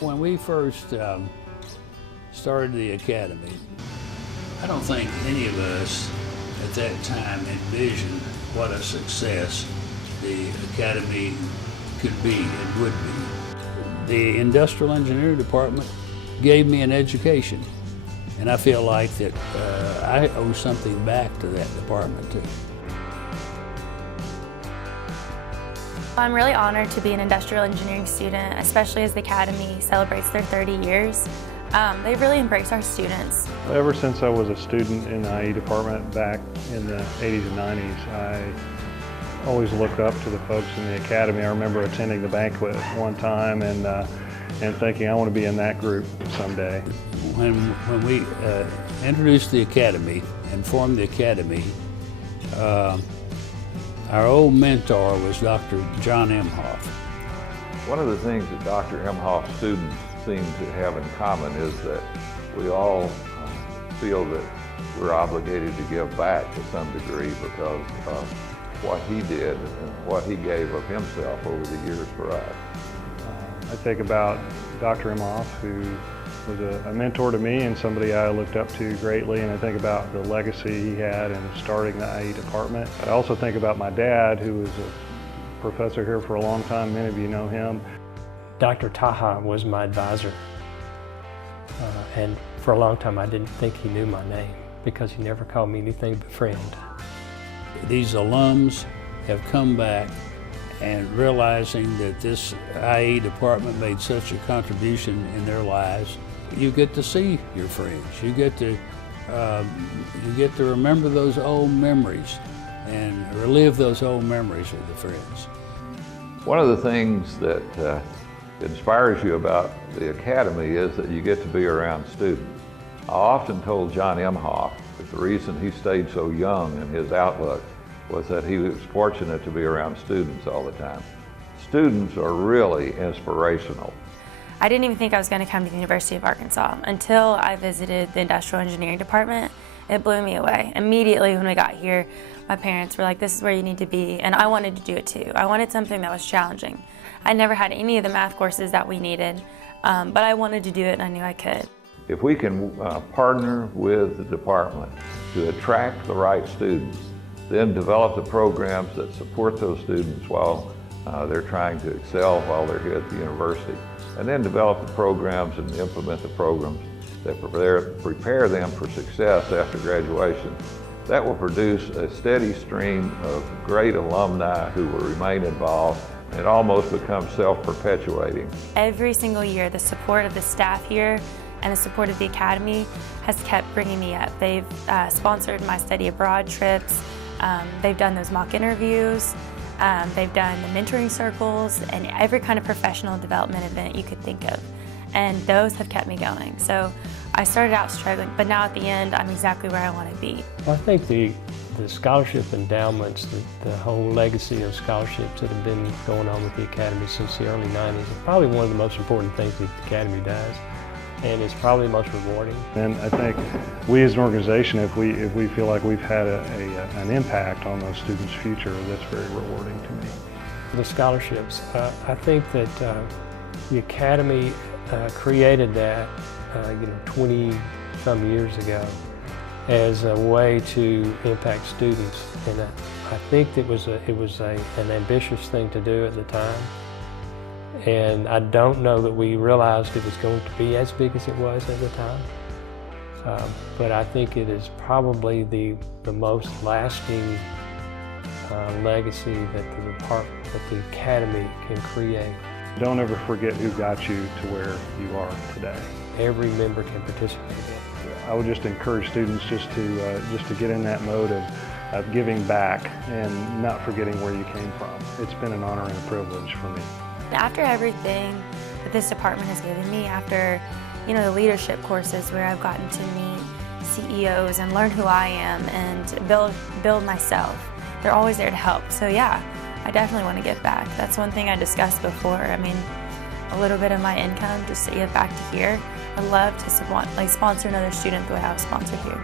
When we first started the Academy, I don't think any of us at that time envisioned what a success the Academy could be and would be. The Industrial Engineering Department gave me an education, and I feel like that I owe something back to that department too. I'm really honored to be an industrial engineering student, especially as the Academy celebrates their 30 years. They really embrace our students. Ever since I was a student in the IE department back in the 80s and 90s, I always looked up to the folks in the Academy. I remember attending the banquet one time and thinking I want to be in that group someday. When we introduced the Academy and formed the Academy, our old mentor was Dr. John Emhoff. One of the things that Dr. Emhoff's students seem to have in common is that we all feel that we're obligated to give back to some degree because of what he did and what he gave of himself over the years for us. I think about Dr. Emhoff, who was a mentor to me and somebody I looked up to greatly, and I think about the legacy he had in starting the IE department. I also think about my dad, who was a professor here for a long time. Many of you know him. Dr. Taha was my advisor, and for a long time I didn't think he knew my name because he never called me anything but friend. These alums have come back and realizing that this IE department made such a contribution in their lives. You get to see your friends. You get to remember those old memories and relive those old memories with the friends. One of the things that inspires you about the Academy is that you get to be around students. I often told John Emhoff that the reason he stayed so young in his outlook was that he was fortunate to be around students all the time. Students are really inspirational. I didn't even think I was going to come to the University of Arkansas until I visited the Industrial Engineering Department. It blew me away. Immediately when we got here, my parents were like, this is where you need to be, and I wanted to do it too. I wanted something that was challenging. I never had any of the math courses that we needed, but I wanted to do it and I knew I could. If we can partner with the department to attract the right students, then develop the programs that support those students while they're trying to excel while they're here at the university, and then develop the programs and implement the programs that prepare them for success after graduation. That will produce a steady stream of great alumni who will remain involved and almost become self-perpetuating. Every single year, the support of the staff here and the support of the Academy has kept bringing me up. They've sponsored my study abroad trips. They've done those mock interviews. They've done the mentoring circles and every kind of professional development event you could think of. And those have kept me going. So I started out struggling, but now at the end, I'm exactly where I want to be. I think the scholarship endowments, the whole legacy of scholarships that have been going on with the Academy since the early 90s is probably one of the most important things that the Academy does. And it's probably the most rewarding. And I think we as an organization, if we feel like we've had an impact on those students' future, that's very rewarding to me. The scholarships, I think that the Academy created that 20-some years ago as a way to impact students. And I think it was an ambitious thing to do at the time. And I don't know that we realized it was going to be as big as it was at the time. But I think it is probably the most lasting legacy that the Academy can create. Don't ever forget who got you to where you are today. Every member can participate in it. I would just encourage students just to get in that mode of giving back and not forgetting where you came from. It's been an honor and a privilege for me. After everything that this department has given me, after the leadership courses where I've gotten to meet CEOs and learn who I am and build myself, they're always there to help. So yeah, I definitely want to give back. That's one thing I discussed before. I mean, a little bit of my income just to give back to here. I'd love to sponsor another student the way I was sponsored here.